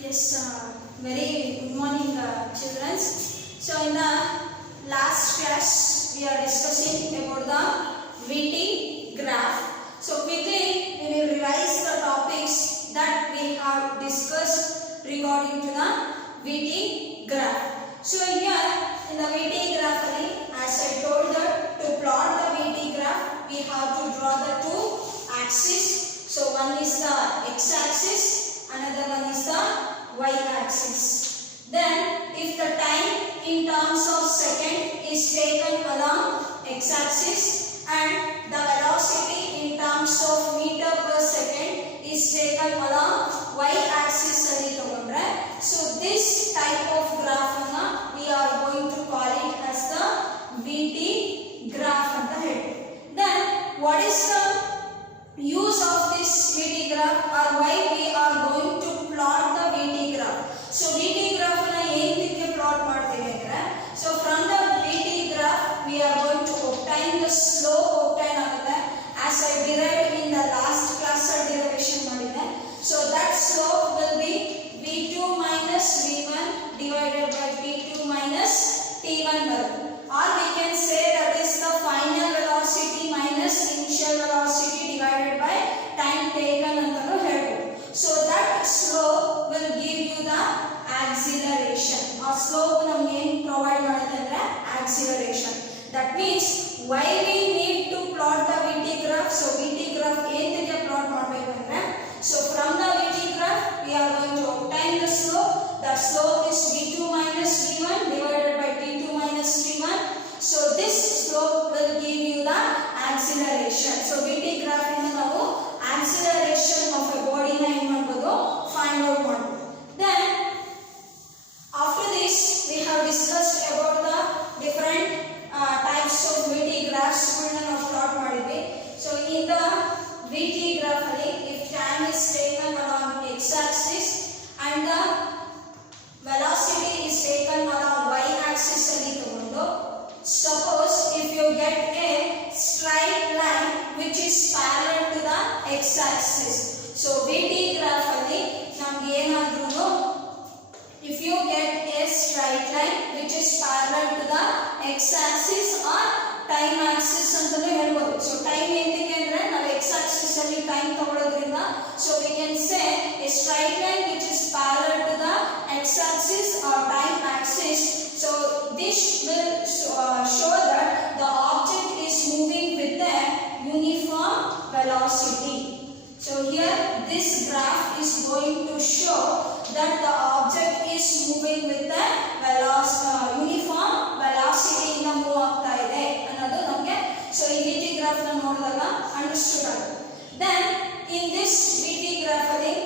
Yes, very good morning, children. So, in the last class, we are discussing about the VT graph. So, quickly, we will revise the topics that we have discussed regarding to the VT graph. So, here in the VT graph, as I told that to plot the VT graph, we have to draw the two axes. So, one is the x-axis, another one is the y-axis. Then if the time in terms of second is taken along x-axis and the velocity in terms of meter per second is taken along y-axis alli tagondre, so this type of graph we are going to call it as the VT graph anta head. Then what is the use of this VT graph or why we are going to plot the VT graph? So VT graph na ಏನಕ್ಕೆ plot ಮಾಡ್ತೀವಿ ಅಂದ್ರೆ, so from the VT graph we are going to obtain the slope obtain ಆಗುತ್ತೆ as I derived in the last class derivation ಮಾಡಿದೆ. So that slope will be V2 minus V1 divided by T2 minus T1 ಬರುತ್ತೆ. Or we can say that is the final velocity minus initial velocity divided by time taken ಅಂತಲೂ ಹೇಳ್ಬೋದು. So that slope will give you the acceleration. ಆ slope ನಮಗೆ ಏನು provide ಮಾಡುತ್ತೆ ಅಂದ್ರೆ acceleration. That means why we need to plot the VT graph. So VT graph ಏನಕ್ಕೆ plot ಮಾಡಬೇಕಂದ್ರೆ, so from the VT graph we are going to obtain the slope. That slope is V2 minus V1 divided by T2 minus T1. So this slope will give you the acceleration. So VT graph ಇಂದ ನಾವು acceleration of a body ನ ಏನು ಮಾಡಬಹುದು, find out ಮಾಡಬಹುದು. Then after this we have discussed about the different types of VT graphs ಗಳನ್ನ ನಾವು plot ಮಾಡಿದ್ವಿ. So in the VT graph ಅಲ್ಲಿ if time is taken along x axis and the velocity is taken along y axis ಅಲ್ಲಿ ತಗೊಂಡು, suppose if you get a straight line which is parallel to the x axis. So VT graph ಅಲ್ಲಿ ನಮಗೆ ಏನಾದ್ರೂ if you get a straight line which is parallel to the x axis or time axis ಅಂತಲೂ ಹೇಳ್ಬೋದು. So time ಏನಕ್ಕೆ ಅಂದ್ರೆ ನಾವು x axis ಅಲ್ಲಿ time ತಗೊಳ್ಳೋದ್ರಿಂದ, so we can say a straight line which is parallel to the x axis or time axis. So this will show that the object is moving with a uniform velocity. So here this graph is going to show that the object is moving with a uniform velocity ಇಂದ move ಆಗ್ತಾ ಇದೆ ಅನ್ನೋದು ನಮಗೆ so ಈ VT graph ನ ನೋಡಿದಾಗ understood ಆಗುತ್ತೆ. Then in this VT graph ಅಲ್ಲಿ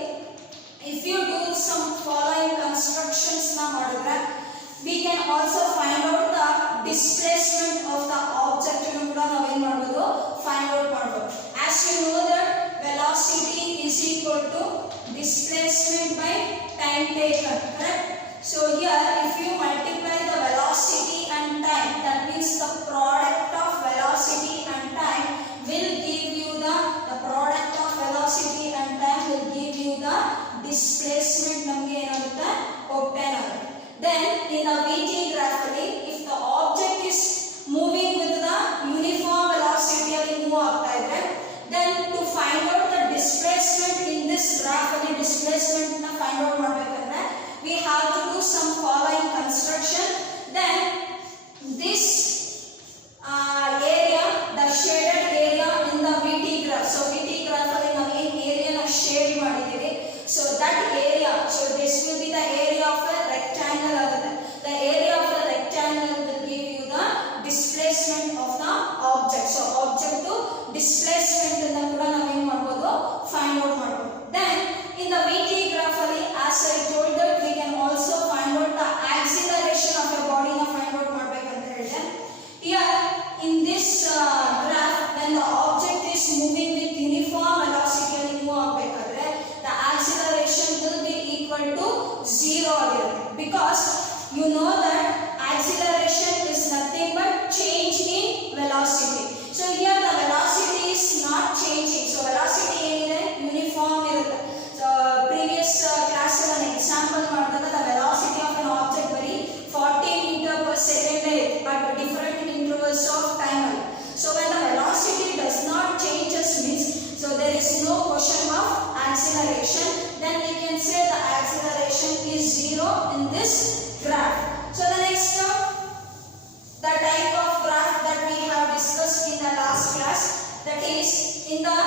if you do some following constructions ನ ಮಾಡಿದ್ರೆ, we can also find out the displacement of the object ಅನ್ನು ಕೂಡ ನಾವು ಏನು ಮಾಡಬಹುದು, find out ಮಾಡಬಹುದು. As you know that velocity is equal to displacement by time taken, correct? So here if you multiply the velocity and time, that means the product of velocity and time will give you the product of velocity and time will give you the displacement ನಮಗೆ ಏನಾಗುತ್ತೆ, obtain ಆಗುತ್ತೆ. Then in the VT graph ಅಲ್ಲಿ if the object is moving with the uniform velocity ಅಲ್ಲಿ move ಆಗ್ತಾ ಇದ್ರೆ, then to find out the displacement in this graph ಅಲ್ಲಿ displacement ನ find out ಮಾಡಬೇಕಂದ್ರೆ we have to do some following construction. Then this area, the shaded area in the VT graph. So VT graph ಅಲ್ಲಿ ನಾವು ಏನು area ನ shade ಮಾಡಿದ್ದೀವಿ, so that area, so this will be the area of a rectangle ಆಗುತ್ತೆ. The area of a rectangle will give you the displacement of the object. So object to displacement ಅನ್ನು ಕೂಡ ನಾವು ಏನು ಮಾಡಬಹುದು, find out ಮಾಡಬಹುದು. Then in the VT graph ಅಲ್ಲಿ as I told that we can also find out the acceleration of a body ನ find out ಮಾಡಬೇಕಂತ ಹೇಳಿದೆ. Here in this graph when the object is moving with uniform velocity ಅಲ್ಲಿ move ಆಗಬೇಕಾದ್ರೆ the acceleration will be equal to 0 ಆಗಿರುತ್ತೆ, because you know that acceleration is nothing but change in velocity. So here the velocity is not changing. So velocity ಏನಿದೆ, uniform ಇರುತ್ತೆ. So previous class ಅಲ್ಲಿ example then we can say the acceleration is 0 in this graph. So the next the type of graph that we have discussed in the last class, that is in the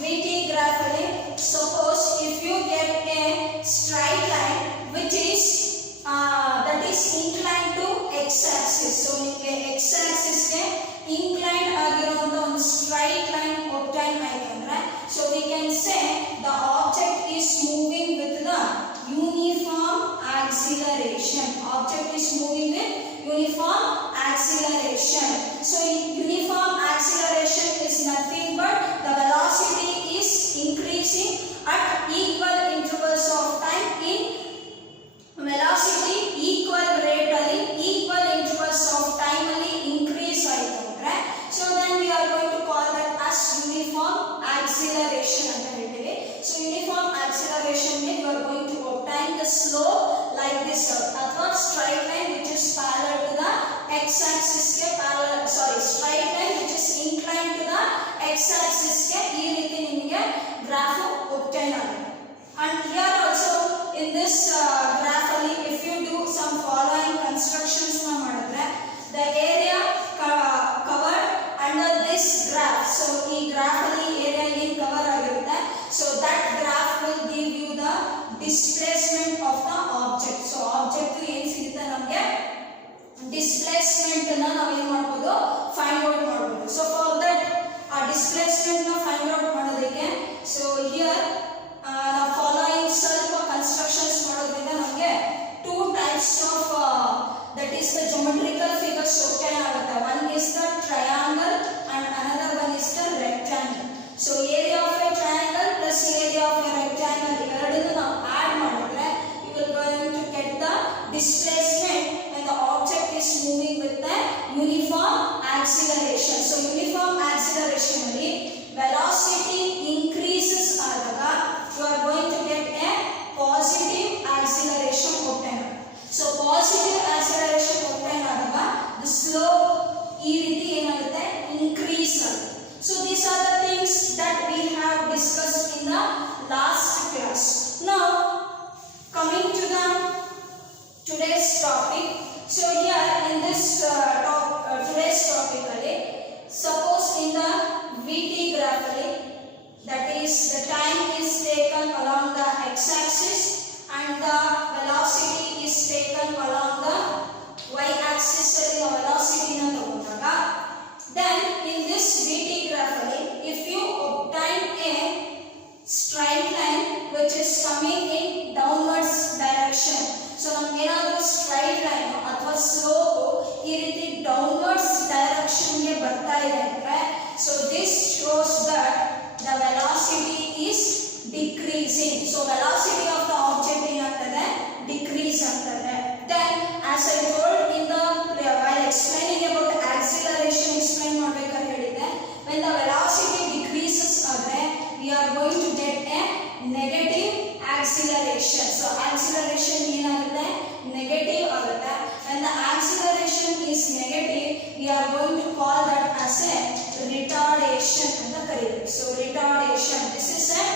VT graph. Suppose if you get a straight line which is that is inclined to x-axis. So ನಿಮಗೆ x-axis ಗೆ inclined ಆಗಿರುವಂತ ಒಂದು straight line obtain ಆಯ್ತಂದ್ರೆ, so we can say the object is moving with the uniform acceleration. Object is moving with uniform acceleration. So uniform acceleration is nothing but the velocity is increasing at equal intervals of time in velocity equal rate ಅಲ್ಲಿ equal intervals of time ಅಲ್ಲಿ increase ಆಯ್ತಂದ್ರೆ, so then we are going to call that as uniform acceleration ಅಂತ ಹೇಳ್ತೀವಿ. So uniform acceleration means you are going to obtain the slope like this ಅಥವಾ straight line which is parallel to the x-axis ಗೆ straight line which is inclined to the x-axis ಗೆ ಈ ರೀತಿ ನಿಮಗೆ graph obtain ಆಗುತ್ತೆ. And here also in this graph ಅಲ್ಲಿ if you do some following constructions na ಮಾಡಿದ್ರೆ, the area covered under this graph, so ಈ graph ಅಲ್ಲಿ area ಏನು cover ಆಗಿರುತ್ತೆ, so that graph will give you the displacement of the object. So object ಏನು ಸಿಗುತ್ತೆ ನಮಗೆ displacement ಅನ್ನು ನಾವು ಏನು ಮಾಡಬಹುದು, find out ಮಾಡಬಹುದು. So for that displacement ನ find out ಮಾಡೋದಕ್ಕೆ, so here ನಾವು following ಸ್ವಲ್ಪ constructions ಮಾಡೋದ್ರಿಂದ ನಮಗೆ two types of that is the geometrical figures obtain ಆಗುತ್ತೆ. One is the triangle and another one is the rectangle. So area of a triangle plus area of a rectangle ಇವೆರಡನ್ನು ನಾವು add ಮಾಡಿದ್ರೆ you will going to get the displacement when the object is moving with the uniform acceleration. So uniform acceleration ಅಲ್ಲಿ velocity increases ಆದಾಗ you are going to get a positive acceleration obtain. So positive acceleration obtain ಆದಾಗ the slope ಈ ರೀತಿ ಏನಾಗುತ್ತೆ, increase ಆಗುತ್ತೆ. So these are the things that we have discussed in the last class. Now coming to the today's topic. So here in this today's topic ali, suppose in the VT graph ali, that is the time is taken along the x-axis and the velocity is taken along the y-axis ಅಲ್ಲಿ ನಾವು velocity ನ ತಗೊಂಡಾಗ, then in this VT graph ಅಲ್ಲಿ if you obtain a straight line which is coming in downwards direction, so ನಮಗೆ ಏನಾದರೂ straight line ಅಥವಾ slope ಈ ರೀತಿ downwards direction ಗೆ ಬರ್ತಾ ಇದೆ ಅಂದ್ರೆ, so this shows that the velocity is decreasing. So velocity of the object ಏನಾಗ್ತದೆ, decrease ಆಗ್ತದೆ. Then as I told in the while explaining about acceleration explain ಮಾಡಬೇಕಾದ್ರೆ ಹೇಳಿದೆ, when the velocity decreases ಆದರೆ we are going to get a negative acceleration. So acceleration ಏನಾಗುತ್ತೆ, negative ಆಗುತ್ತೆ. When the acceleration is negative we are going to call that as a retardation ಅಂತ ಕರೀತೀವಿ. So retardation, this is an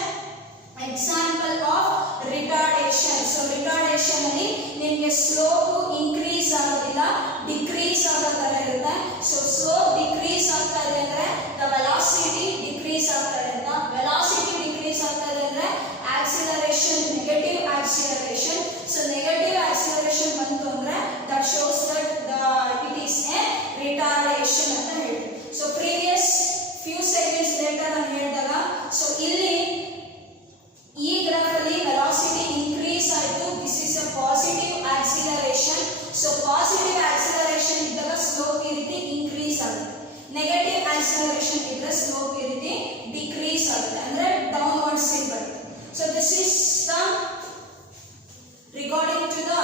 example of retardation. So retardation ಅಲ್ಲಿ ನಿಮಗೆ slope increase ಆಗೋದಿಲ್ಲ, decrease ಆಗೋ ತರ ಇರುತ್ತೆ. ಸೊ ಸ್ಲೋಪ್ ಡಿಕ್ರೀಸ್ ಆಗ್ತಾ ಇದೆ ಅಂದ್ರೆ the velocity decrease ಆಗ್ತಾ ಇದೆ ಅಂತ, velocity decrease ಆಗ್ತಾ ಇದೆ ಅಂದ್ರೆ acceleration negative acceleration. So negative acceleration ಬಂತು ಅಂದ್ರೆ that shows that it is a retardation ಅಂತ ಹೇಳ್ತೀವಿ. So previous few seconds later ನಾನು ಹೇಳಿದಾಗ, so ಇಲ್ಲಿ ಈ ಗ್ರಾಫ್ ಅಲ್ಲಿ velocity increase ಆಯಿತು, this is a positive acceleration. So positive acceleration ಇದ್ದಾಗ ಸ್ಲೋಪ್ ಈ ರೀತಿ increase ಆಗುತ್ತೆ, negative acceleration ಇದ್ದರೆ ಸ್ಲೋಪ್ ಈ ರೀತಿ decrease ಆಗುತ್ತೆ, ಅಂದ್ರೆ downwards ಬರುತ್ತೆ. So this is the regarding to the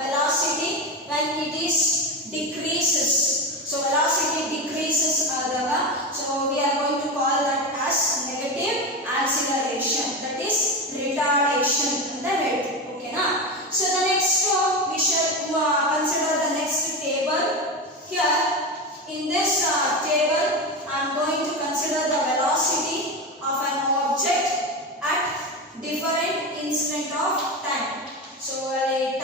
velocity when it is decreases. So velocity decreases ಆದಾಗ, so we are going to call that as negative acceleration, that is retardation ಅಂತ ಹೇಳ್ತೀವಿ. ಓಕೆನಾ? So the next we shall consider the next table. Here in this table I am going to consider the velocity of an object at different instant of time. So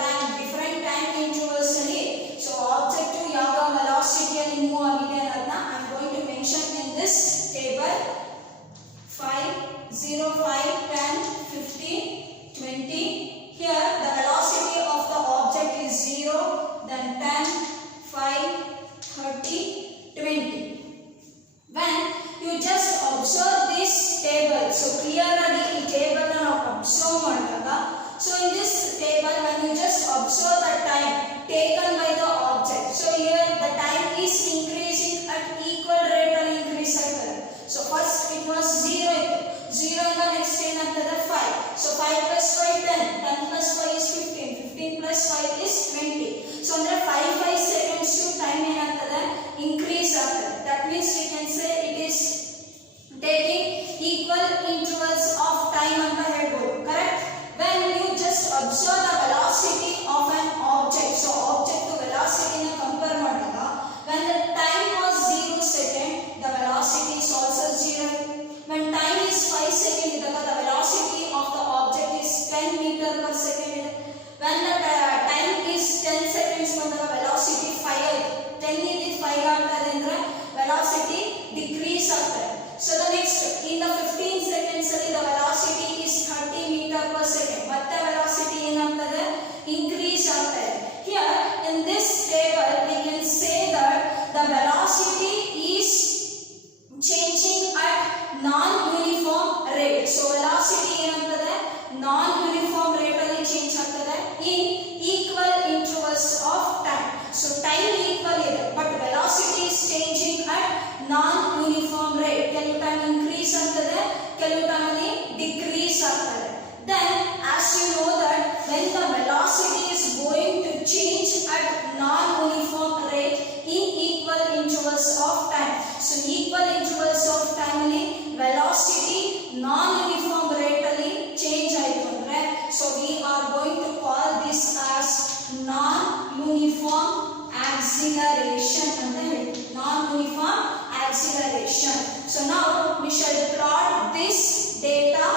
time different time intervals ಅಲ್ಲಿ so object ಯಾವ velocity ಅಲ್ಲಿ move ಆಗಿದೆ ಅನ್ನೋದನ್ನ I am going to mention in this table. 5 0 5 10 15 20. Here the velocity of the object is 0, then 10 5 30 20. When you just observe this table, so clearly ಈ table na ನಾವು observe ಮಾಡಿದಾಗ, so in this table when you just observe the time taken by the object, so here the time is increasing at equal rate ಅಲ್ಲಿ increase ಆಗ್ತದೆ. So first it was 0 ಇಂದ next ಏನಾಗ್ತದೆ 5. So 5 plus 5 10, 10 plus 5 is 15, 15 plus 5 is 20. So ಅಂದ್ರೆ 5 seconds to time ಏನಾಗ್ತದೆ increase ಆಗ್ತದೆ. That means we can say it is taking equal intervals of time ಅಂತ ಹೇಳ್ಬೋದು. Correct? When you just observe the velocity of an object, so object to velocity na compare ಮಾಡಿದಾಗ when the time was 0 second, the velocity is also 0. When time is 5 second idaga, the velocity of the object is 10 meter per second. When the time is 10 seconds ಬಂದಾಗ velocity 5 10 is 5 ಆಗ್ತದೆ ಅಂದ್ರೆ velocity decrease ಆಗ್ತದೆ. So the next in the 15 seconds ಅಲ್ಲಿ the velocity is 30 meter per second. ಮತ್ತೆ velocity ಏನಾಗ್ತದೆ increase ಆಗ್ತದೆ. Here in this table we can say that the velocity is changing at non-uniform rate. So velocity ಏನಾಗ್ತದೆ non-uniform rate ಅಲ್ಲಿ change ಆಗ್ತದೆ in equal intervals of time. So time equal ಇದೆ but velocity is changing at non-uniform rate. ಕೆಲವು time increase ಆಗ್ತದೆ, ಕೆಲವು time ಅಲ್ಲಿ decrease ಆಗ್ತದೆ. Then as you know that when the velocity is going to change at non-uniform rate in equal intervals of time. So equal intervals of time ಅಲ್ಲಿ velocity non-uniform rate ಅಲ್ಲಿ change ಆಯಿತು ಅಂದ್ರೆ so we are going to call this as non-uniform acceleration ಅಂತ ಹೇಳ್ತೀವಿ. Non-uniform acceleration. So now we shall plot this data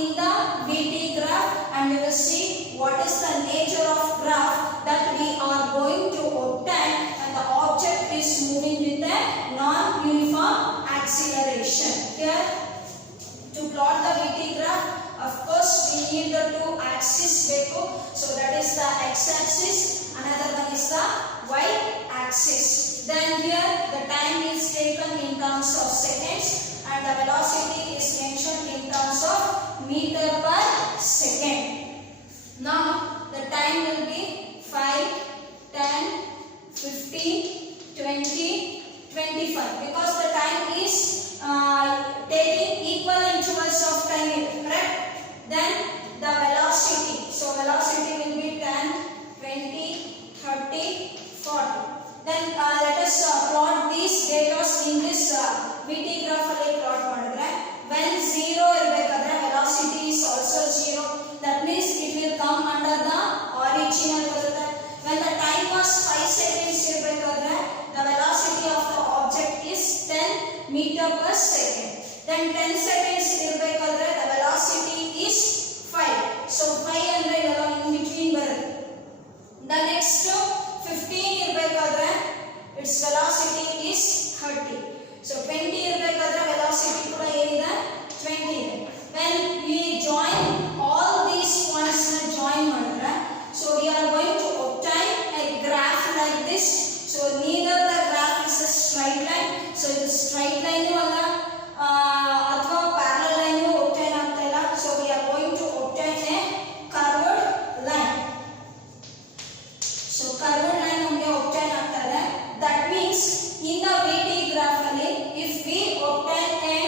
in the VT graph and we will see what is the nature of graph that we are going to obtain and the object is moving with a non-uniform acceleration. Here to plot the VT graph, of course we need the two axes ಬೇಕು. So that is the x-axis, another one is the y-axis. Then here the time is taken in terms of seconds and the velocity is mentioned in terms of meter per second. Now the time will be 5, 10, 15, 20, 25 because the time is taking equal intervals of time, correct? Then the velocity, so velocity will be 10, 20, 30, 40. Then let us plot these data in this VT graph ಅಲ್ಲಿ plot ಮಾಡಿದ್ರೆ when 0 ಇರಬೇಕಾದ್ರೆ velocity is also 0. That means it will come under the original ಬರುತ್ತೆ. When the time was 5 seconds ಇರಬೇಕಾದ್ರೆ the velocity of the object is 10 meter per second. Then 10 seconds ಇರಬೇಕಾದ್ರೆ the velocity is 5. So 5 ಅಂದ್ರೆ ಇದೆಲ್ಲ in between ಬರುತ್ತೆ. The next 15 ಇರಬೇಕಾದ್ರೆ its velocity is 30. So 20 ಇರಬೇಕಾದ್ರೆ velocity ಕೂಡ ಏನಿದೆ 20 ಇದೆ. When we join all these points na join ಮಾಡಿದ್ರೆ so we are going to obtain a graph like this. So neither the graph is a straight line, so it is straight line ಅಲ್ಲ ಅಥವಾ parallel line obtain ಆಗ್ತಾ ಇಲ್ಲ. So we are going to obtain a curved line. So curved line ನಮಗೆ obtain ಆಗ್ತದೆ. That means in the VT graph ಅಲ್ಲಿ if we obtain a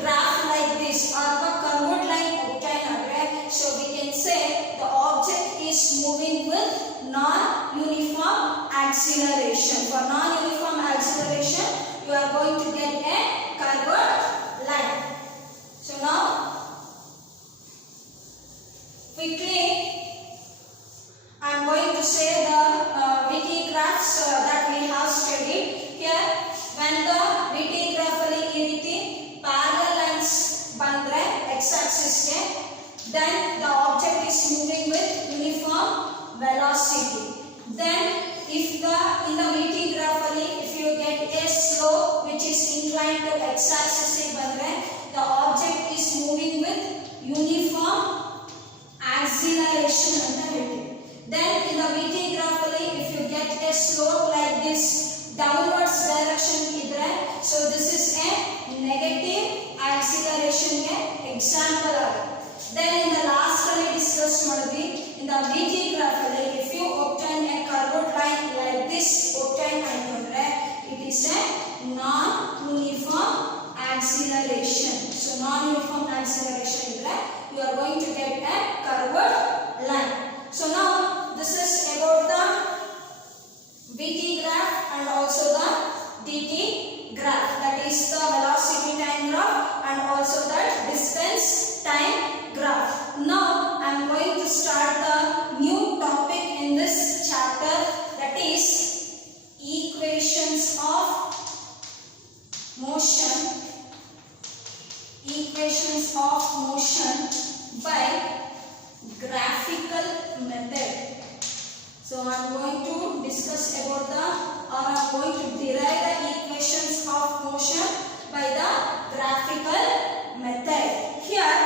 graph like this ಅಥವಾ curved line obtain ಆದರೆ so we can say the object is moving with non-uniform acceleration. For non-uniform acceleration you are going to get a curved line. So now quickly I am going to say the VT graphs that we have studied. Here when the VT graph ಅಲ್ಲಿ ಈ ರೀತಿ parallel lines ಬಂದ್ರೆ x axis ಗೆ then the object is inclined to x axis ಗೆ ಬಂದ್ರೆ the object is moving with uniform acceleration ಅಂತ ಹೇಳ್ತೀವಿ. Then in the VT graph ಅಲ್ಲಿ if you get a slope like this downwards direction ಇದ್ರೆ so this is a negative acceleration ಗೆ example ಆಗುತ್ತೆ. Then in the last ಅಲ್ಲಿ discuss ಮಾಡಿದ್ವಿ in the VT graph ಅಲ್ಲಿ if you obtain a curved line like this obtain ಅಂತಂದ್ರೆ it is a non-uniform acceleration. So non-uniform acceleration ಇದ್ರೆ you are going to get a curved line. So now this is about the VT graph and also the DT graph, that is the velocity time graph and also the distance time graph. Now I am going to start the new topic in this chapter, that is equations of motion. Equations of motion by graphical method. So I am going to discuss about the or I am going to derive the equations of motion by the graphical method. Here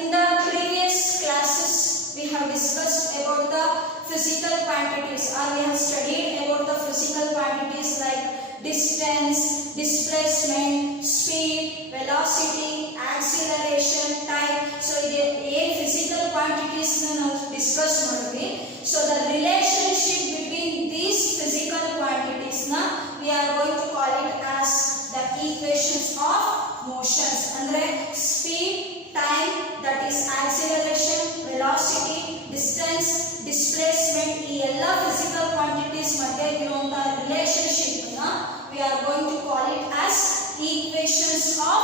in the previous classes we have discussed about the physical quantities or we have studied about the physical quantities like distance, displacement, speed, velocity, acceleration, time. So the physical quantities now discuss ಮಾಡಿದ್ವಿ. So the relationship between these physical quantities now we are going to call it as the equations of motions. Andre speed, time, that is acceleration, velocity, distance, displacement, ಈ ಎಲ್ಲ physical quantities ಮಧ್ಯೆ ಇರುವಂತ relationship ಅನ್ನು we are going to call it as equations of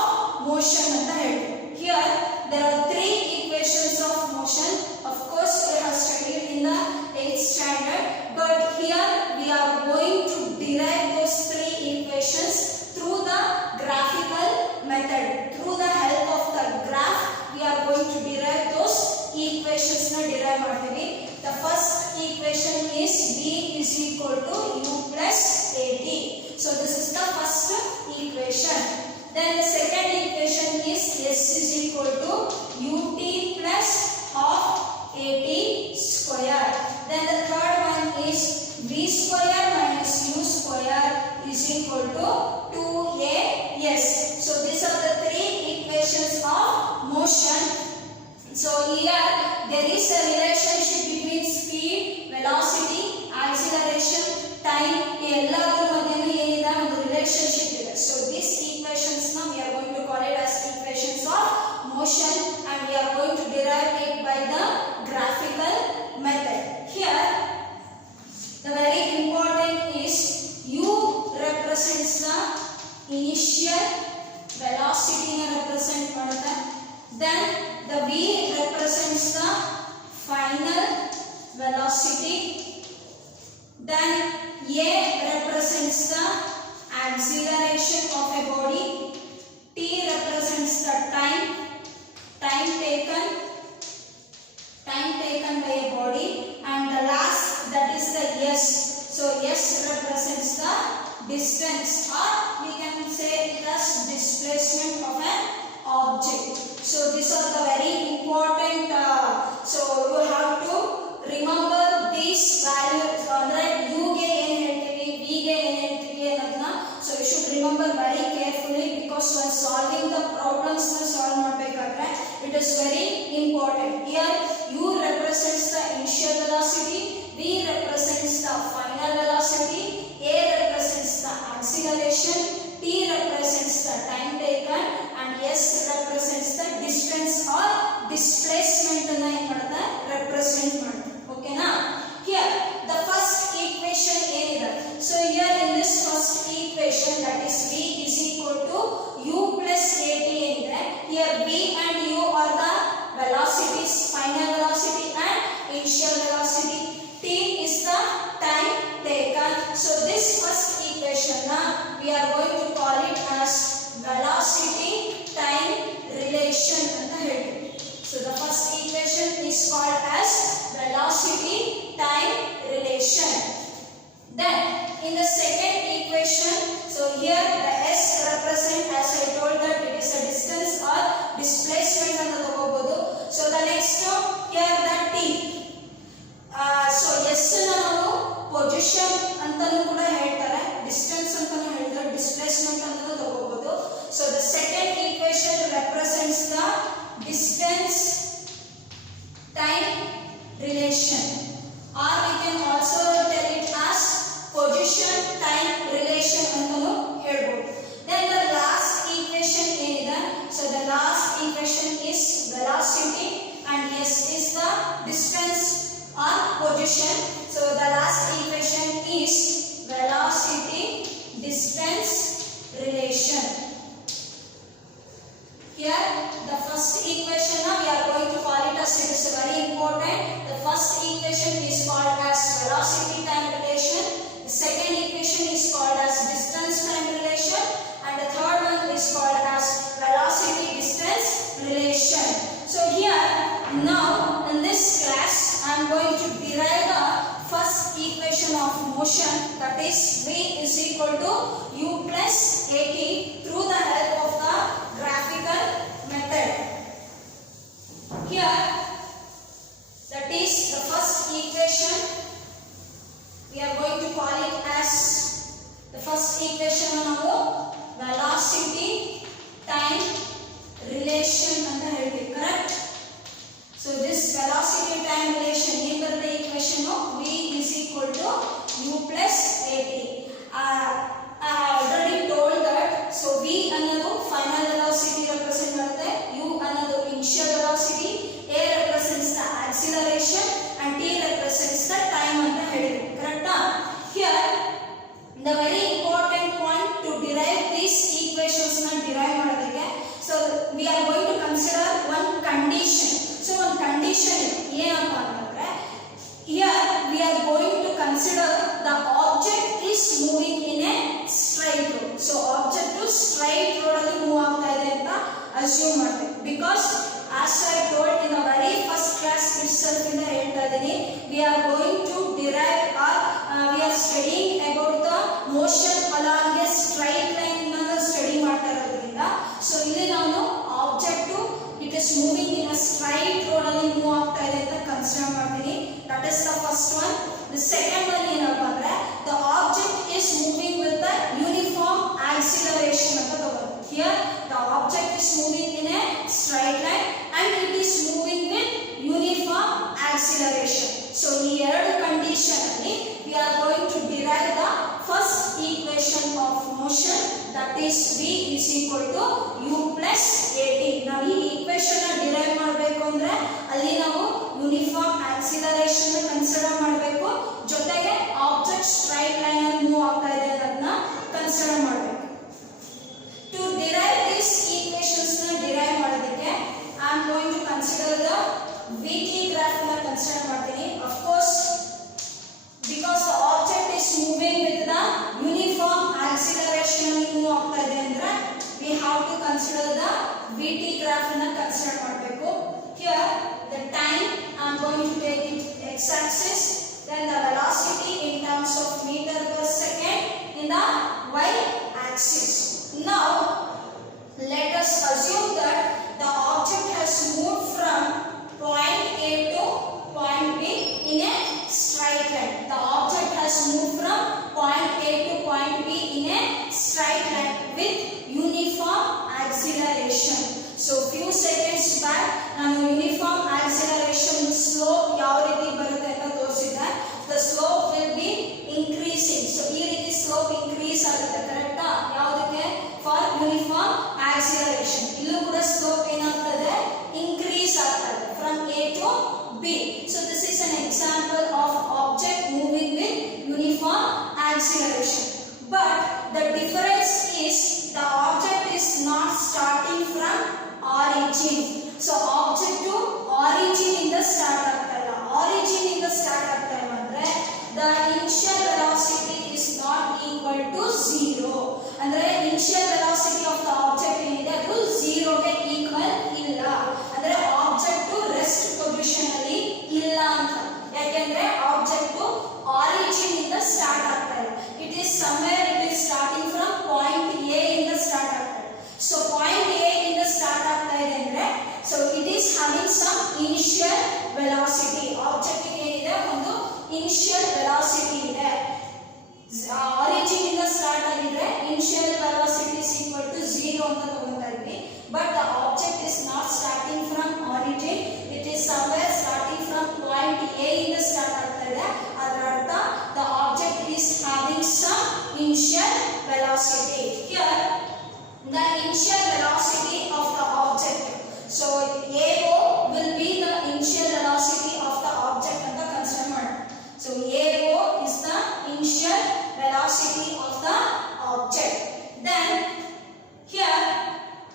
motion ಅಂತ ಹೇಳ್ತೀವಿ. Here there are three equations of motion. Of course we have studied in the 8th standard, but here we are going to derive those three equations through the graphical method. Through the help of the graph we are going to derive those equations na derive ಮಾಡ್ತೀವಿ. The first equation is v is equal to u plus at. So this is the first equation. Then the second equation is s is equal to ut plus half at square. Then the third one is v square minus u square is equal to 2as. So these are the three equations of motion. So here there is a relationship between speed, velocity, acceleration, time. ಎಲ್ಲದರ ಮಧ್ಯೆ ಏನಿದೆ ಒಂದು relationship ಇದೆ. So these equations now we are going to call it as equations of motion and we are going to derive it by the graphical method. Here the very important is u represents the initial velocity na represent ಮಾಡುತ್ತೆ. Then the v represents the final velocity. Then a represents the acceleration of a body. T represents the time taken by a body, and the last, that is the s. So s represents the distance, or we can say it as displacement of an object. So these are the very important so you have to remember these values. Andre u ge ಏನು ಹೇಳ್ತೀವಿ, v ಗೆ ಏನು ಹೇಳ್ತೀವಿ ಅನ್ನೋದನ್ನ so you should remember very carefully, because when solving the problems na solve ಮಾಡಬೇಕಾದ್ರೆ it is very important. Here u represents the initial velocity, v represents the final velocity, a represents the acceleration, t represents the time taken, and s represents the distance or displacement ಅನ್ನು ಏನು ಮಾಡುತ್ತೆ represent ಮಾಡುತ್ತೆ. Okay na? Here the first equation ಏನಿದೆ, so here in this first equation, that is v is equal to u plus at ಏನಿದೆ, here v and u are the velocities, final velocity and initial velocity. T is the time taken. So this first equation we are going to call it as velocity time relation ಅಂತ ಹೇಳ್ತೀವಿ. So the first equation is called as velocity time relation. Then in the second equation, so here the s represent, as I told that it is a distance or displacement anta tagobodu. So the next here the t, so s na ನಾವು position ಅಂತಾನೂ ಕೂಡ ಹೇಳ್ತಾರೆ, distance ಅಂತಾನೂ ಹೇಳ್ತಾರೆ, displacement ಅಂತಾನೂ ತಗೋಬಹುದು. So the second equation represents the distance time relation, or we can also tell it as position time relation ಅಂತಾನೂ ಹೇಳ್ಬೋದು. Then the last equation ಏನಿದೆ, so the last equation is velocity and s is the distance or position. So the last equation is velocity distance relation. Here the first equation now we are going to call it as, it is very important. The first equation is called as velocity time relation. The second equation is called as distance time relation, and the third one is called as velocity distance relation. So here now in this class I am going to derive the first equation of motion, that is v is equal to u plus at through the help of the graphical method. Here that is the first equation, we are going to call it as the first equation ನಾವು velocity time relation ಅಂತ ಹೇಳ್ತೀವಿ, correct? So this velocity time relation ಏನು ಬರುತ್ತೆ equation v is equal to u plus at. I already told that, so v ಅನ್ನೋದು final velocity represent ಮಾಡುತ್ತೆ, u ಅನ್ನೋದು initial velocity, a represents the acceleration and t represents the time ಅಂತ ಹೇಳಿದ್ವಿ, ಕರೆಕ್ಟಾ? Here the very important point to derive these equations na derive ಮಾಡೋದಕ್ಕೆ, so we are going to consider one condition. So one condition ಏನಪ್ಪಾ ಅಂತಂದ್ರೆ, here we are going to consider the object is moving in a straight road. So object straight road ಅಲ್ಲಿ move ಆಗ್ತಾ ಇದೆ ಅಂತ assume ಮಾಡ್ತೀವಿ, because as I told in the very first class itself ಇಂದ ಹೇಳ್ತಾ ಇದೀನಿ, we are going to derive or we are studying about the motion along a straight line na study ಮಾಡ್ತಾ ಇರೋದ್ರಿಂದ, so ಇಲ್ಲಿ ನಾನು object it is moving in a straight road ಅಲ್ಲಿ move ಆಗ್ತಾ ಇದೆ ಅಂತ ಕನ್ಸಿಡರ್ ಮಾಡ್ತೀನಿ. That is the first one. The second one ಏನಪ್ಪ ಅಂದ್ರೆ, the object is moving with the uniform acceleration ಅಂತ ತಗೋತೀವಿ. Here the object is moving in a straight line and it is moving with uniform acceleration. So ಈ ಎರಡು condition ಅಲ್ಲಿ we are going to derive the first equation of motion, that is v is equal to u plus at. ನಾವು ಈ equation ನ derive ಮಾಡಬೇಕು ಅಂದ್ರೆ ಅಲ್ಲಿ ನಾವು uniform acceleration ನ ಕನ್ಸಿಡರ್ ಮಾಡಬೇಕು, ಜೊತೆಗೆ object straight line ಅಲ್ಲಿ ಮೂವ್ ಆಗ್ತಾ ಇದೆ ಅನ್ನೋದನ್ನ ಕನ್ಸಿಡರ್ ಮಾಡಬೇಕು. To derive these equations ನ derive ಮಾಡೋದಕ್ಕೆ I am going to consider the vt graph ನ ಕನ್ಸಿಡರ್ ಮಾಡ್ತೀನಿ. Of course, because the object is moving with the uniform acceleration ಅಲ್ಲಿ ಮೂವ್ ಆಗ್ತಾ ಇದೆ ಅಂದ್ರೆ we have to consider the vt graph ನ consider ಮಾಡಬೇಕು. Here the time I am going to take it x axis, then the velocity in terms of meter per second in the y axis. Now let us assume that the object has moved from point A to point B in a straight line. The object has moved from point A to point B in a straight line with uniform acceleration. So few seconds back ನಾನು uniform acceleration slope ಯಾವ ರೀತಿ ಬರುತ್ತೆ ಅಂತ ತೋರಿಸಿದ್ದೆ. The slope will be increasing. So ಈ ರೀತಿ slope increase ಆಗುತ್ತೆ, ಕರೆಕ್ಟಾ? ಯಾವುದಕ್ಕೆ? For uniform acceleration. ಇಲ್ಲೂ ಕೂಡ slope ಏನಾಗ್ತದೆ? Increase ಆಗ್ತದೆ from A to B. So this is an example of object moving with uniform acceleration. But the difference is the object is not starting from origin. So object to origin ಇಂದ start ಆಗ್ತಾ ಇಲ್ಲ. Origin ಇಂದ start ಆಗ್ತಾ ಇಲ್ಲ ಅಂದ್ರೆ the initial velocity is not equal to 0. ಅಂದ್ರೆ initial velocity of the object ಏನಿದೆ ಅದು 0 ಗೆ equal ಇಲ್ಲ. ಅಂದ್ರೆ object to rest position ಅಲ್ಲಿ ಇಲ್ಲ ಅಂತ. ಯಾಕೆಂದ್ರೆ object to origin ಇಂದ start ಆಗ್ತಾ ಇಲ್ಲ. It somewhere it is starting from point A ಇಂದ ಸ್ಟಾರ್ಟ್ ಆಗ್ತದೆ. So point A ಇಂದ ಸ್ಟಾರ್ಟ್ ಆಗ್ತಾ ಇದೆ ಅಂದ್ರೆ so it is having some initial velocity. Object ಗೆ ಏನಿದೆ ಒಂದು initial velocity ಇದೆ. Origin ಇಂದ ಸ್ಟಾರ್ಟ್ ಆಗಿದ್ರೆ initial velocity is equal to 0 ಅಂತ ತಗೊಳ್ತಾ ಇದ್ವಿ. But the object is not starting from origin. It is somewhere starting from point A ಇಂದ ಸ್ಟಾರ್ಟ್ ಆಗ್ತಾ ಇದೆ. ಅದರ ಅರ್ಥ the object is having some initial velocity. Here the initial velocity of the object. So AO will be the initial velocity of the object ಅಂತ consider ಮಾಡೋಣ. So AO is the initial velocity of the object. Then here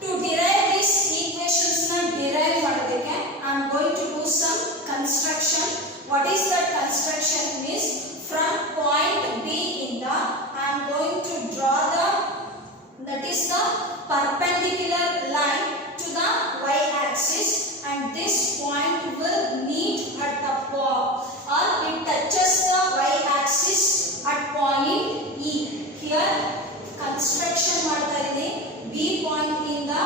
to derive these equations na derive ಮಾಡೋದಕ್ಕೆ I am going to do some construction. What is that construction means from point B inda I am going to draw that is the perpendicular line to the y axis, and this point will meet at the or it touches the y axis at point E. Here construction ಮಾಡ್ತಾ ಇದ್ದೀನಿ. B point in the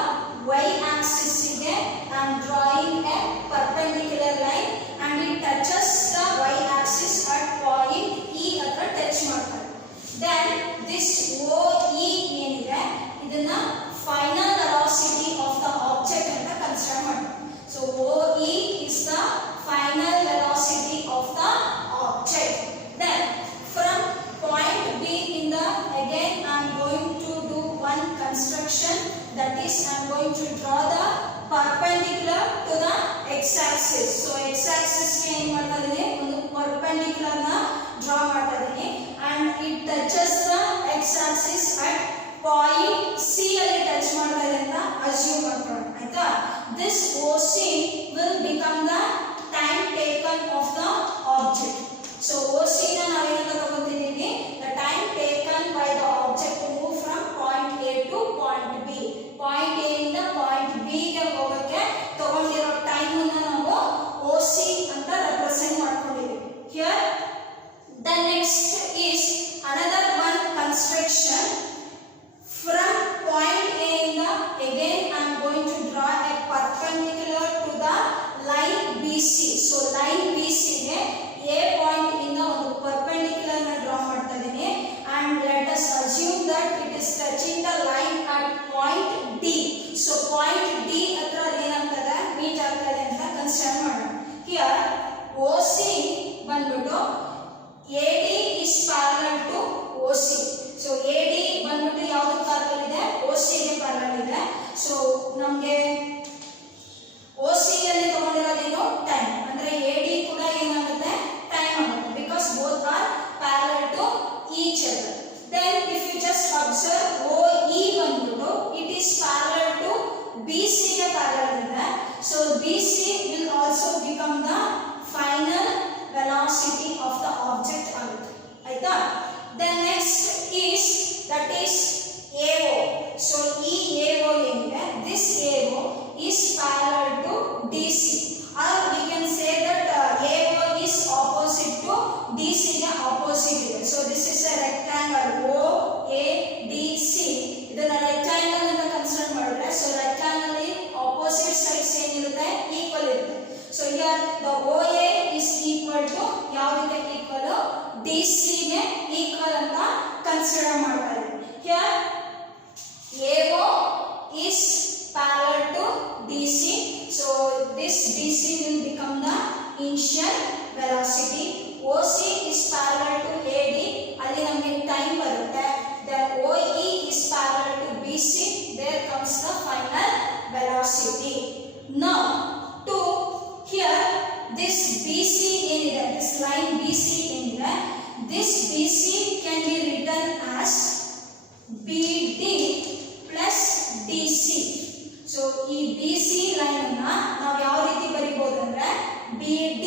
y axis ಗೆ I am drawing a perpendicular line and it touches the y axis at point E ಹತ್ರ touch ಮಾಡ್ತಾರೆ. Then this OE ಏನಿದೆ ಇದನ್ನ final velocity of the object ಅಂತ consider ಮಾಡೋಣ. So OE is the final velocity of the object. Then from point B in the again I am going to do one construction, that is I am going to draw the perpendicular to the x-axis. So x-axis ಗೆ ಏನು ಮಾಡ್ತಾ ಇದ್ದೀನಿ ಒಂದು perpendicular ನ draw ಮಾಡ್ತಾ ಇದ್ದೀನಿ and it touches the x-axis at point C ಅಲ್ಲಿ touch ಮಾಡ್ತಾ ಇದೆ ಅಂತ ಅಸ್ಯೂಮ್ ಮಾಡ್ಕೊಳ್ಳೋಣ. ಆಯ್ತಾ? This OC will become the time taken of the object. So OC ನ ನಾವು ಏನಂತ ತಗೊಂಡಿದ್ದೀವಿ, the time taken by the object to move from point A to point B. Point A ಇಂದ point B ಗೆ ಹೋಗಕ್ಕೆ ತಗೊಂಡಿರೋ ಟೈಮ್ ಅನ್ನು ನಾವು OC ಅಂತ ರೆಪ್ರೆಸೆಂಟ್ ಮಾಡ್ಕೊಂಡಿದ್ದೀವಿ. Here the next is another one construction. From point A inda again I am going to draw a perpendicular to the line BC. So line BC ಗೆ A point ಇಂದ ಒಂದು perpendicular ನ draw ಮಾಡ್ತಾ ಇದ್ದೀನಿ and let us assume that it is touching the line at point D. So point D ಹತ್ರ ಏನಾಗ್ತದೆ meet ಆಗ್ತದೆ ಅಂತ ಕನ್ಸಿಡರ್ ಮಾಡೋಣ. Here OC ಬಂದ್ಬಿಟ್ಟು AD is parallel to OC. So AD ಬಂದ್ಬಿಟ್ಟು ಯಾವುದು ಪ್ಯಾರಲಲ್ ಇದೆ, OC ಗೆ ಪ್ಯಾರಲಲ್ ಇದೆ. ಸೊ ನಮಗೆ OC ಅಲ್ಲಿ ತಗೊಂಡಿರೋದೇನು ಟೈಮ್, ಅಂದ್ರೆ AD ಕೂಡ ಏನಾಗುತ್ತೆ ಟೈಮ್ ಆಗುತ್ತೆ because both are parallel to each other. Then if you just observe OE ಬಂದ್ಬಿಟ್ಟು it is parallel to BC ಗೆ ಪ್ಯಾರಲಲ್ ಇದೆ. So BC will also become the final velocity of the object ಆಗುತ್ತೆ. ಆಯ್ತಾ? Then next is that is AO. So AO ಏನಿದೆ, this AO is parallel to DC, or we can say that AO is opposite to DC ಗೆ opposite ಇದೆ. So this is a rectangle OADC. ಇದನ್ನ rectangle ಅಂತ consider ಮಾಡಿದ್ರೆ so rectangle opposite sides ಏನಿರುತ್ತೆ equal ಇರುತ್ತೆ. So here the OA is equal to ಯಾವುದಕ್ಕೆ equal, DC ಗೆ equal ಅಂತ ಕನ್ಸಿಡರ್ ಮಾಡ್ತಾರೆ. Here AO is parallel to DC. So this DC will become the initial velocity. OC is parallel to AD. ಅಲ್ಲಿ ನಮಗೆ time ಬರುತ್ತೆ. Then OE is parallel to BC. There comes the final velocity. Now to here this BC ಏನಿದೆ, this line BC ಏನಿದೆ, this BC can be written as BD plus DC. So ಈ BC line ಅನ್ನ ನಾವು ಯಾವ ರೀತಿ ಬರೀಬಹುದು ಅಂದ್ರೆ BD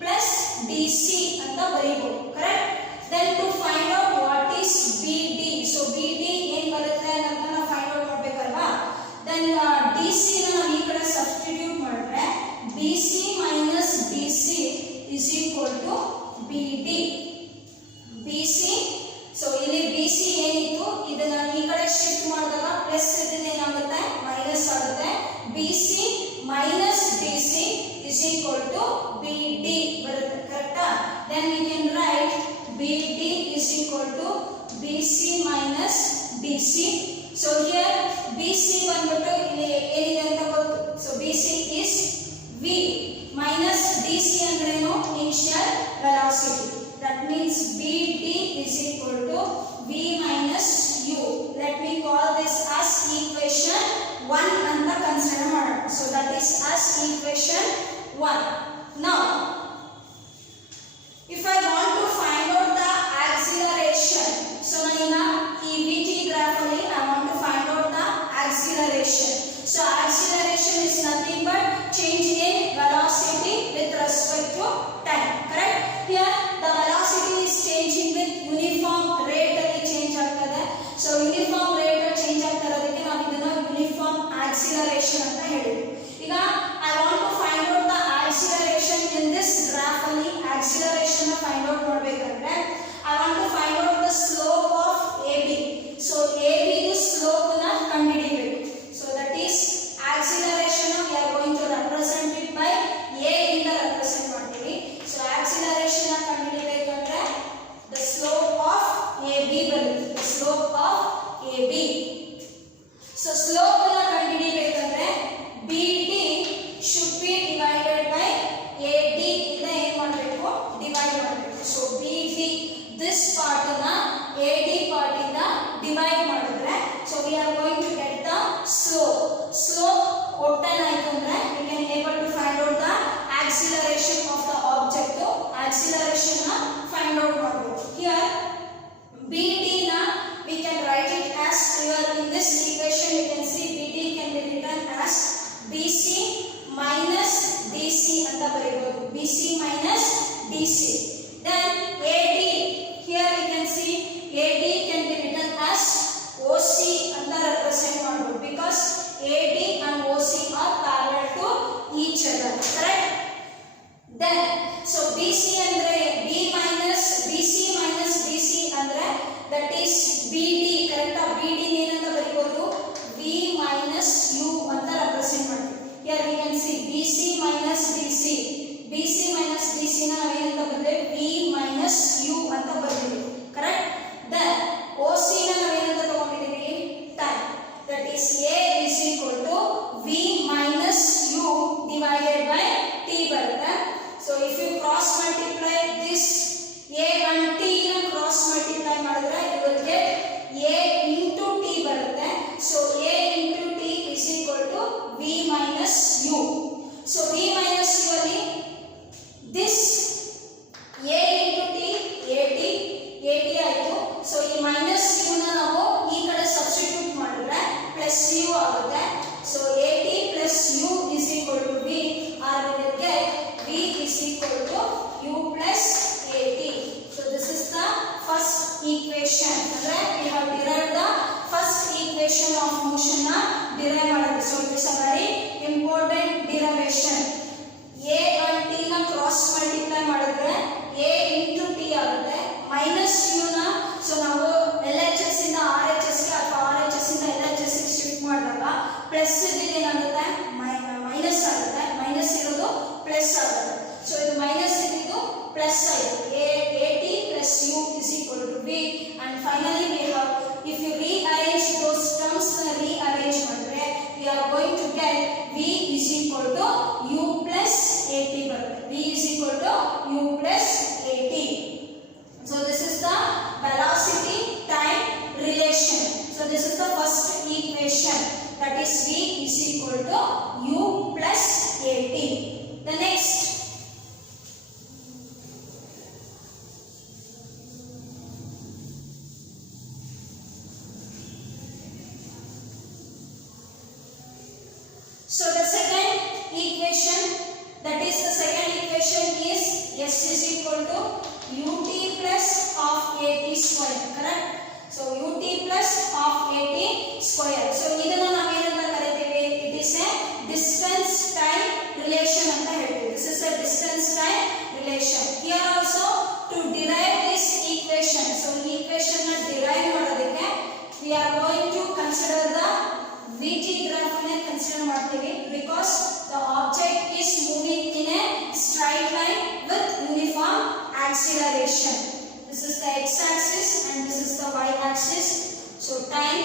plus DC ಅಂತ ಬರೀಬಹುದು. Correct? Then to find out what is BD, so BD ಏನ್ ಬರುತ್ತೆ ಅಂತ ನಾವು ಫೈಂಡ್ ಔಟ್ ಮಾಡಬೇಕಲ್ವಾ. Then DC ನ ನಾವು ಈ ಕಡೆ ಸಬ್ಸ್ಟಿಟ್ಯೂಟ್ ಮಾಡಿದ್ರೆ BC minus DC is equal to BD. BC, so ಇಲ್ಲಿ BC minus DC is equal to BD ಬರುತ್ತೆ ಕರೆಕ್ಟಾ. then we can write BD is equal to BC minus DC. so here BC ಬಂದ್ಬಿಟ್ಟು ಇಲ್ಲಿ ಏನಿದೆ ಅಂತ ಗೊತ್ತು. so BC is V minus DC ಅಂದ್ರೇನು initial velocity. that means BD is equal to V minus U. let me call this as equation 1 anta consider ಮಾಡೋಣ. so that is as equation 1. now if I want to find out the acceleration, so now ಈ VT graph ಅಲ್ಲಿ I want to find out the acceleration. so acceleration is nothing but change in velocity with respect to time, correct. here the velocity is changing with uniform rate ಅಲ್ಲಿ change ಆಗ್ತದೆ. so uniform rate ಅಲ್ಲಿ change ಆಗ್ತಿರೋದಕ್ಕೆ ನಾವು ಇದನ್ನ uniform acceleration ಅಂತ ಹೇಳಿದ್ವಿ. ಈಗ I want to find out the acceleration in this graph ಅಲ್ಲಿ acceleration ನ find out ಮಾಡಬೇಕಂದ್ರೆ I want to find out the slope of AB. so AB ದು slope ನ ಕಂಡುಹಿಡಿಯಬೇಕು. so that is acceleration we are going to represent it by A ಇಂದ represent ಮಾಡ್ತೀವಿ. so acceleration ನ ಕಂಡುಹಿಡಿಯಬೇಕಂದ್ರೆ the slope of AB ಬರುತ್ತೆ. the slope of AB. so slope ನ ಕಂಡುಹಿಡಿಯಬೇಕಂದ್ರೆ BD should be divided by AD ಇಂದ ಏನು ಮಾಡಬೇಕು divide ಮಾಡಬೇಕು. so BD this part ನ AD part ಇಂದ ಡಿವೈಡ್ ಮಾಡಿದ್ರೆ so we are going to get the slope. slope ಒಟ್ಟೇನಾಯ್ತು ಅಂದ್ರೆ we can able to find out the acceleration of the object. acceleration ನ find out ಮಾಡಬೇಕು. here BD na we can write it as here in this equation you can see BD can be written as BC minus DC anta ಬರೆಯಬಹುದು. BC minus DC. then AD here we can see AD can be written as OC anta represent ಮಾಡಬಹುದು because AD and OC are parallel to each other, correct. then so BC andre B minus BC minus DC andre that is BD, correct. BD ಏನಂತ ಬರೆಯಬಹುದು V minus U ಅಂತ represent ಮಾಡ್ತೀವಿ. here we can see BC minus DC. BC minus DC ನ ನಾವು ಏನಂತ ಬರೆದ್ರೆ V minus U ಅಂತ ಬರೆದಿದ್ದೀವಿ, correct. then OC ನ ನಾವು ಏನಂತ ತಗೊಂಡಿದ್ದೀವಿ time. that is A is equal to V minus U divided by T ಬರುತ್ತೆ. so if you cross multiply this A and T ನ cross multiply ಮಾಡಿದ್ರೆ you will get A into T ಬರುತ್ತೆ. so A into T is equal to V minus U. so V minus U ಅಲ್ಲಿ this A into T AT ಆಯಿತು. so ಈ minus U ನ ನಾವು ಈ ಕಡೆ ಸಬ್ಸ್ಟಿಟ್ಯೂಟ್ ಮಾಡಿದ್ರೆ plus U ಆಗುತ್ತೆ. so AT plus U is equal to V or we will get V is equal to U plus AT. so this is the first equation. ಅಂದ್ರೆ we have derived the first equation of motion na derive ಮಾಡಿದ್ವಿ. so it is a very important derivation. A and T ನ cross multiply ಮಾಡಿದ್ರೆ A into T ಆಗುತ್ತೆ. minus U ನ so ನಾವು LHS ಇಂದ RHS ಗೆ ಅಥವಾ RHS ಇಂದ LHS ಗೆ ಶಿಫ್ಟ್ ಮಾಡಿದಾಗ ಪ್ಲಸ್ ಇದೆ ಏನಾಗುತ್ತೆ ಮೈನಸ್ ಆಗುತ್ತೆ. ಮೈನಸ್ ಇರೋದು ಪ್ಲಸ್ ಆಗುತ್ತೆ. so ಇದು ಮೈನಸ್ ಇದ್ದು ಪ್ಲಸ್ ಆಯಿತು. AT plus U is equal to V and finally we have if you rearrange those terms rearrange ಮಾಡಿದ್ರೆ we are going to get V is equal to U plus AT ಬರುತ್ತೆ. V is equal to U plus AT. so this is the velocity time relation. so this is the first equation, that is V is equal to U plus AT. the next so the second equation, that is the second equation is S is equal to UT plus half AT square, correct. so UT plus half AT square. so ಇದನ್ನ ನಾವು ಏನಂತ ಕರೀತೀವಿ it is a distance time relation ಅಂತ ಹೇಳ್ತೀವಿ. this is a distance time relation. here also to derive this equation, so ಈ equation ನ derive ಮಾಡೋದಕ್ಕೆ we are going to consider the VT graph ಅನ್ನು consider ಕನ್ಸಿಡರ್ ಮಾಡ್ತೀವಿ because the object is moving in a straight line with uniform acceleration. This is the x axis and this is the y axis. So time,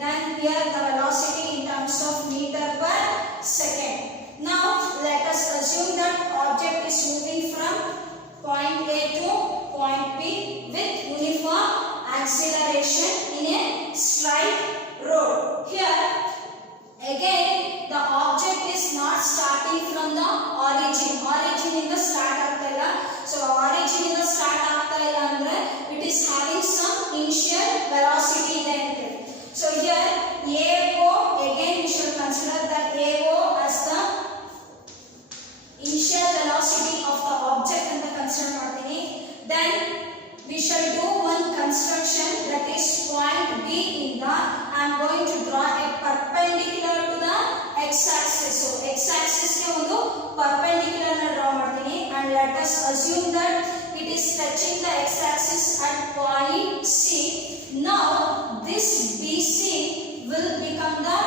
then here the velocity in terms of meter per second. Now let us assume that object is moving from point A to point B with uniform acceleration in a straight road. Here again the object is not starting from the origin. Origin in the start ಆಗ್ತಾ ಇಲ್ಲ. So origin in the start ಆಗ್ತಾ ಇಲ್ಲ ಅಂದ್ರೆ it is having some initial velocity ಇದೆ ಅಂತ. So here AO, again we should consider that AO as the initial velocity of the object ಅಂತ consider ಮಾಡ್ತೀನಿ. Then we shall do one construction, that is point B in the, I am going to draw a perpendicular to the x axis. So x axis ಗೆ ಒಂದು perpendicular ನ draw ಮಾಡ್ತೀನಿ and let us assume that it is touching the x axis at point C. Now this BC will become the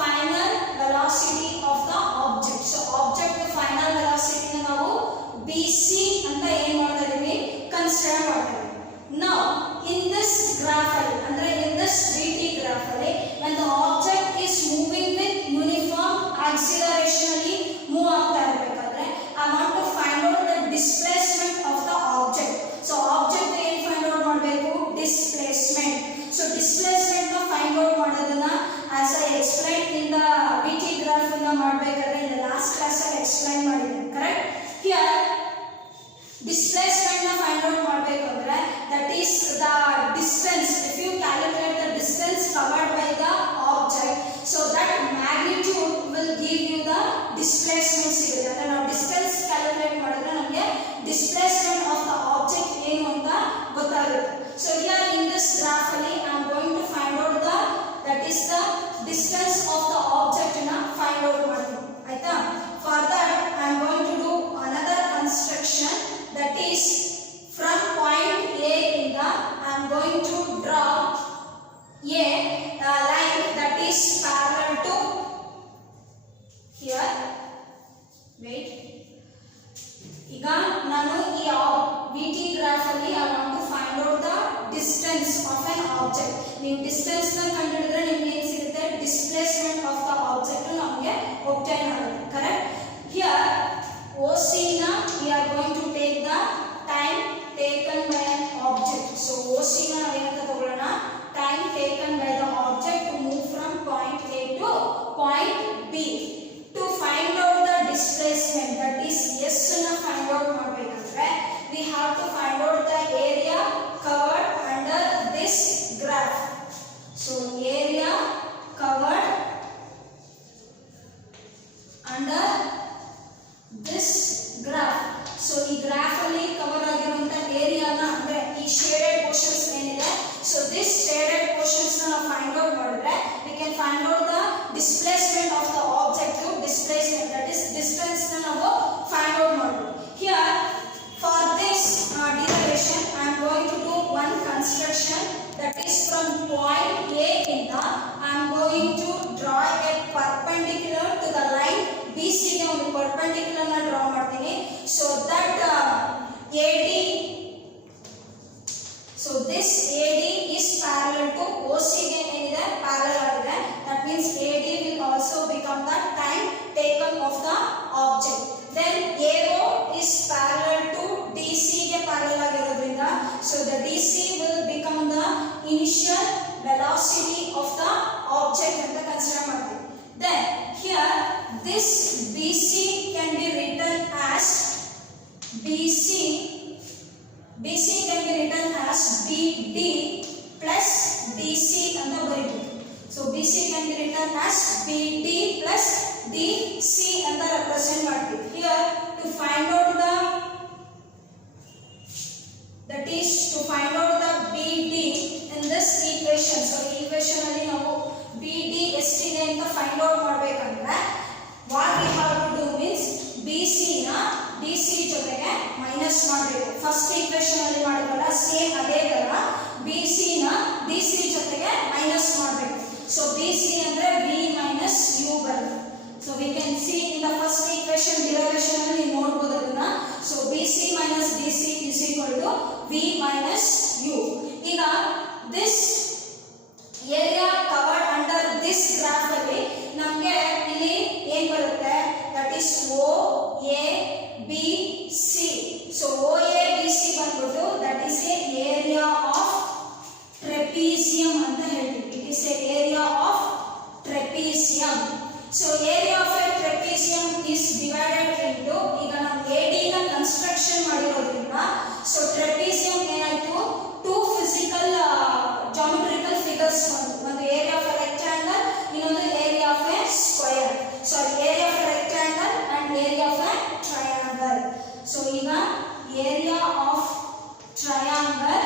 final velocity of the object. So object the final velocity ನ ನಾವು BC ಅಂತ ಏನು ಮಾಡ್ತಾ ಇದೀವಿ consider ಮಾಡ್ತೀವಿ. Now in this graph ಅಂದ್ರೆ in this VT graph when the object is moving with uniform acceleration ಅಲ್ಲಿ move ಆಗ್ತಾ ಇರಬೇಕಾದ್ರೆ I want to find out the displacement of the object. So object ಏನು find out ಮಾಡಬೇಕು displacement. So displacement ನ find out ಮಾಡೋದನ್ನ as I explained in the VT graph ಇಂದ ಮಾಡಬೇಕಾದ್ರೆ in the last class ಅಲ್ಲಿ explain ಮಾಡಿದ್ದೀನಿ, correct? Here displacement ನ find out ಮಾಡಬೇಕಂದ್ರೆ that is the distance. If you calculate the distance covered by the object, so that magnitude will give you the displacement ಸಿಗುತ್ತೆ. ಅಂದ್ರೆ ನಾವು distance calculate ಮಾಡಿದ್ರೆ ನಮಗೆ displacement of the object ಏನು ಅಂತ ಗೊತ್ತಾಗುತ್ತೆ. So here in this graph ಅಲ್ಲಿ I am going to find out the, that is the distance of the object ನ find out ಮಾಡ್ತೀನಿ, ಆಯ್ತಾ? For that I am going to do another construction, that is from point A in the, I am going to draw a line that is parallel to here. Wait, ಈಗ ನಾನು ಈ VT graph ಅಲ್ಲಿ I want to find out the distance of an object. ನೀವು distance ನ ಕಂಡುಹಿಡಿದ್ರೆ ನಿಮಗೆ ಏನು ಸಿಗುತ್ತೆ displacement of the object ನಮಗೆ obtain ಆಗುತ್ತೆ, correct? Here OC na we are going to take the time taken by an object. So OC na ಏನಂತ ತಗೊಳ್ಳೋಣ, time taken by the object to move from point A to point B. To find out the displacement, that is S na find out ಮಾಡಬೇಕಂದ್ರೆ we have to find out the area covered under this graph. So area covered under this graph. So ಈ graph ಅಲ್ಲಿ cover ಆಗಿರುವಂತ area ನ ಅಂದ್ರೆ ಈ shaded portions ಏನಿದೆ, so this shaded portions ನ ನಾವು ಫೈಂಡ್ ಔಟ್ ಮಾಡಿದ್ರೆ we can find out the displacement of the object to displacement, that is distance ನ ನಾವು ಫೈಂಡ್ ಔಟ್ ಮಾಡಬಹುದು. Here for this derivation I am going to do one construction, that is from point A in the, I am going to draw a perpendicular to the line BC ಗೆ ಒಂದು perpendicular ನ draw ಮಾಡ್ತೀನಿ. So that AD, so this AD is parallel to OC ಗೆ ಏನಿದೆ parallel ಆಗಿದೆ. That means AD will also become the time taken of the object. Then AO is parallel to DC ಗೆ parallel ಆಗಿರೋದ್ರಿಂದ so the DC will become the initial velocity of the object ಅಂತ consider ಮಾಡ್ತೀವಿ. Then here this BC can be written as BC can be written as BD plus DC ಅಂತ ಬರೀಬಹುದು. So BC can be written as BD plus DC ಅಂತ represent ಮಾಡ್ತೀವಿ. Here to find out the, that is to find out the BD in this equation. So equation ಅಲ್ಲಿ ನಾವು BD ಎಷ್ಟಿದೆ ಅಂತ find out ಮಾಡಬೇಕಂದ್ರೆ what we have to do means BC ನ DC ಜೊತೆಗೆ minus ಮಾಡಬೇಕು. ಫಸ್ಟ್ ಈಕ್ವೇಷನ್ ಅಲ್ಲಿ ಮಾಡಿದ್ವಲ್ಲ same ಅದೇ ತರ BC ನ DC ಜೊತೆಗೆ ಮೈನಸ್ ಮಾಡಬೇಕು. ಸೊ BC ಅಂದ್ರೆ V minus U ಬರುತ್ತೆ. So we can see in the first equation derivation ಅಲ್ಲಿ ನೀವು ನೋಡಬಹುದು ಅದನ್ನ. So BC minus DC is equal to V minus U. ಈಗ this area covered under this graph ಅಲ್ಲಿ ನಮಗೆ ಇಲ್ಲಿ ಏನು ಬರುತ್ತೆ, that is OABC. So OABC ಬಂದ್ಬಿಟ್ಟು that is a area of trapezium ಅಂತ ಹೇಳ್ತೀವಿ. It is a area of trapezium. So area of a trapezium is divided into, ಈಗ ನಾವು AD ನ ಕನ್ಸ್ಟ್ರಕ್ಷನ್ ಮಾಡಿರೋದ್ರಿಂದ so trapezium ಏನಾಯ್ತು, two physical geometrical figures ಒಂದು area of a rectangle, ಇನ್ನೊಂದು area of a square. So area of a rectangle and area of a triangle. So ಈಗ area of triangle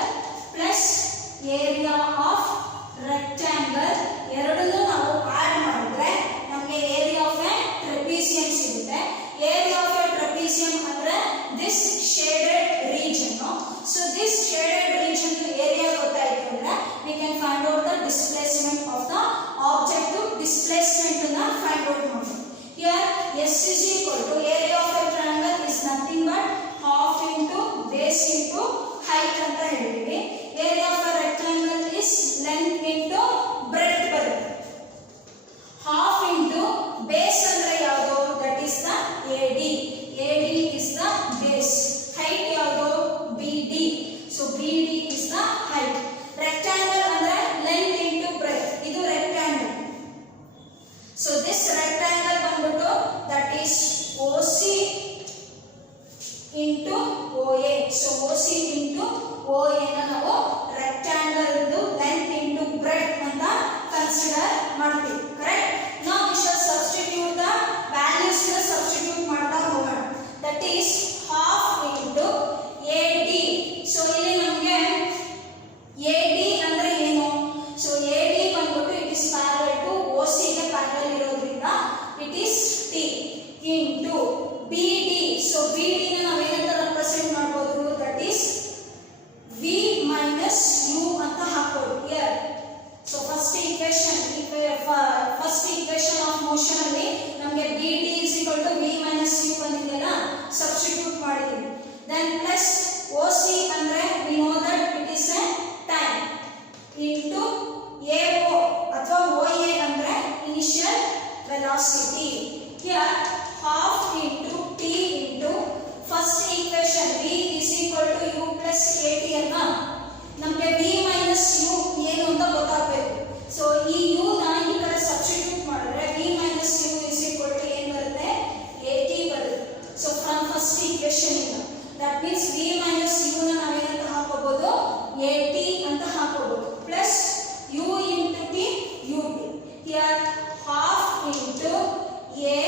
plus area of rectangle ಎರಡನ್ನೂ ನಾವು add ಮಾಡಿದ್ರೆ ನಮಗೆ area of a trapezium ಸಿಗುತ್ತೆ. area of a trapezium ಅಂದ್ರೆ this shaded region. So this shaded region area ಗೊತ್ತಾಯ್ತು ಅಂದ್ರೆ we can find out the displacement of the object. Displacement ಅನ್ನು find out ಮಾಡೋಣ. Here S is equal to area of a triangle is nothing but half into base into height ಅಂತ ಹೇಳ್ತೀವಿ. area of a rectangle is length into breadth ಬರುತ್ತೆ. half into base ಅಂದ್ರೆ ಯಾವುದು, that is the AD. AD is the base. height ಯಾವುದು, BD. So BD is the height. rectangle ಅಂದ್ರೆ length into breadth. ಇದು rectangle. So this rectangle ಬಂದ್ಬಿಟ್ಟು that is OC into OA. So OC into OA ನ ನಾವು rectangle length into breadth ಅಂತ consider ಮಾಡ್ತೀವಿ. Correct. Now we shall substitute the values ನ substitute ಮಾಡ್ತಾ ಹೋಗೋಣ. That is half into AD. So ಇಲ್ಲಿ ನಮಗೆ AD ಅಂದ್ರೆ ಏನು, so AD ಬಂದ್ಬಿಟ್ಟು it is parallel to OC ಗೆ parallel ಇರೋದ್ರಿಂದ it is T into BD. So BD ನ ನಾವು ಏನಂತ ರೆಪ್ರೆಸೆಂಟ್ ಮಾಡಬಹುದು, that is V minus U ಅಂತ ಹಾಕೋದು here. So first equation of motion ಅಲ್ಲಿ ನಮಗೆ BD is equal to V minus U ಬಂದಿದೆಯಲ್ಲ, substitute ಮಾಡಿದೀವಿ. Then plus OC ಅಂದ್ರೆ we know that it is a time into AO ಅಥವಾ OA ಅಂದ್ರೆ initial velocity. Here half into T into first equation V is equal to U plus AT ಅನ್ನ ನಮಗೆ V minus U ಏನು ಅಂತ ಗೊತ್ತಾಗಬೇಕು. So ಈ U ನ ಈ ಕಡೆ ಸಬ್ಸ್ಟಿಟ್ಯೂಟ್ ಮಾಡಿದ್ರೆ V minus U is equal to ಏನು ಬರುತ್ತೆ, AT ಬರುತ್ತೆ. ಸೊ ಫ್ರಮ್ ಫಸ್ಟ್ ಈಕ್ವೇಷನ್ ಇಂದ that means V minus U ನ ನಾವು ಏನಂತ ಹಾಕೋಬಹುದು, AT ಅಂತ ಹಾಕೋಬಹುದು plus U into T UT. Here half into A